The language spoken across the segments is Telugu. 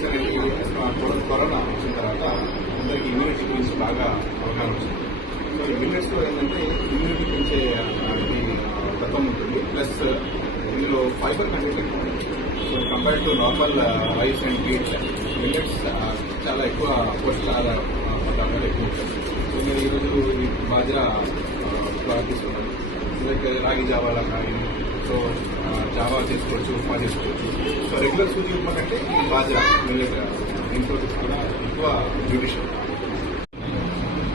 మిల్లెట్స్ అనేది కరోనా వచ్చిన తర్వాత అందరికీ ఇమ్యూనిటీ గురించి బాగా అవగాహన వచ్చింది. సో ఈ మిల్లెట్స్లో ఏంటంటే ఇమ్యూనిటీ పెంచే తత్వం ఉంటుంది, ప్లస్ ఇందులో ఫైబర్ కంటెంట్ ఎక్కువ ఉంటుంది. So compared to normal rice and wheat, millets చాలా ఎక్కువ పోషకాహార పదార్థాలు ఎక్కువ ఉంటుంది. సో నేను ఈరోజు ఈ బాజ్రా తీసుకున్నాను. లైక్ రాగి జావాలా కానీ, సో జావా చేసుకోవచ్చు, ఉప్మా చేసుకోవచ్చు. సో రెగ్యులర్ సూజీ ఉప్మా కంటే ఈ బాజ్రా మిల్లెట్ ఇంట్లో తీసుకున్న ఎక్కువ న్యూట్రిషన్.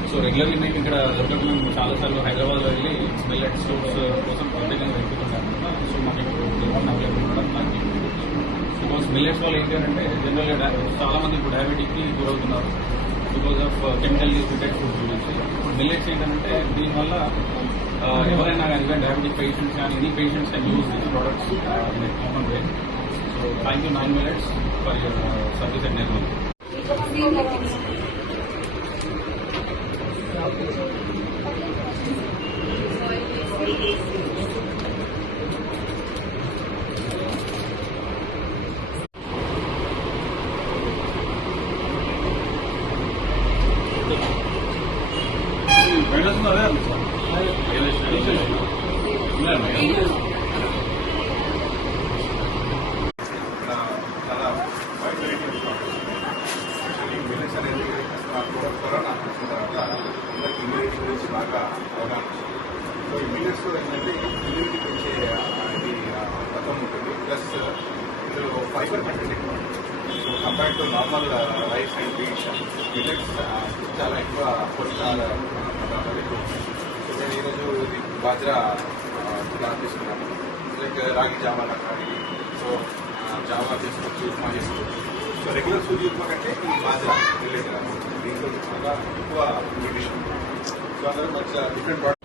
సో రెగ్యులర్లీ మేము ఇక్కడ దొరకకుండా మేము చాలాసార్లు హైదరాబాద్లో వెళ్ళి మిల్లెట్ స్టోర్స్ కోసం పర్టికులర్గా వెతుకుంటాం. సో మాకు ఇప్పుడు అవైలబుల్ ఉండడం నాకు బికాస్ మిల్లెట్స్ వల్ల ఏంటంటే జనరల్గా చాలా మంది ఇప్పుడు డయాబెటిక్కి గురవుతున్నారు because of chemical related food గురించి. ఇప్పుడు మిల్లెట్స్ ఏంటంటే దీనివల్ల ఎవరైనా కానీ డయాబెటిక్ పేషెంట్స్ కానీ any patients can use this products in common way. So thank you 9 Millets for your service and Nirmal. చాలా వైడ్ వెరైటీ మిల్లెట్స్ అనేది కరోనా వచ్చిన తర్వాత అందరికీ ఇమ్యూనిటీ గురించి బాగా అవగాహన వచ్చింది. సో ఈ మిల్లెట్స్లో ఏంటంటే ఇమ్యూనిటీ పెంచే తత్వం ఉంటుంది, ప్లస్ ఇందులో ఫైబర్ కంటెంట్ ఎక్కువ ఉంటుంది. So compared to normal rice and wheat, millets చాలా ఎక్కువ పోషకాహార పదార్థాలు ఎక్కువ ఉంటాయి. సో నేను ఈరోజు ఇది బాజ్రా తీసుకున్నాను. లైక్ రాగి జావాలా కానీ, సో జావా చేసుకోవచ్చు, ఉప్మా చేసుకోవచ్చు. సో రెగ్యులర్ సూజీ ఉప్మా కంటే ఈ బాజ్రా మిల్లెట్ దీంట్లో చాలా ఎక్కువ న్యూట్రిషన్. సో అందరూ మంచిగా డిఫరెంట్ ప్రోడక్ట్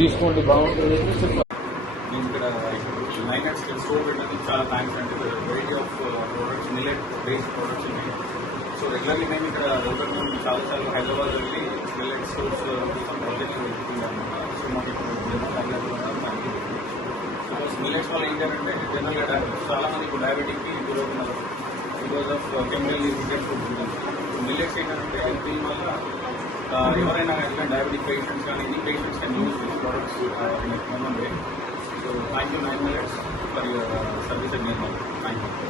తీసుకోండి, బాగుంటుంది. మేము ఇక్కడ 9 Millets స్టోర్ పెట్టడానికి చాలా థ్యాంక్స్ అండి. Variety of products, millet based products ఉన్నాయి. సో రెగ్యులర్లీ మేము ఇక్కడ దొరకకుండా చాలాసార్లు హైదరాబాద్ వెళ్ళి మిల్లెట్ స్టోర్స్ కోసం ప్రాజెక్ట్ వెతుకున్నాము. సో మాకు ఇప్పుడు అవైలబుల్ ఉన్నాం. బికాస్ మిల్లెట్స్ వల్ల ఏంటంటే జనరల్గా చాలా మంది ఇప్పుడు డయాబెటిక్కి గురవుతున్నారు because of chemical related food గురించి. మిల్లెట్స్ ఏంటంటే దీనివల్ల ఎవరైనా కానీ డయాబెటిక్ పేషెంట్స్ కానీ any patients can use this products in common way. So thank you 9 Millets for your service and Nirmal. Thank you.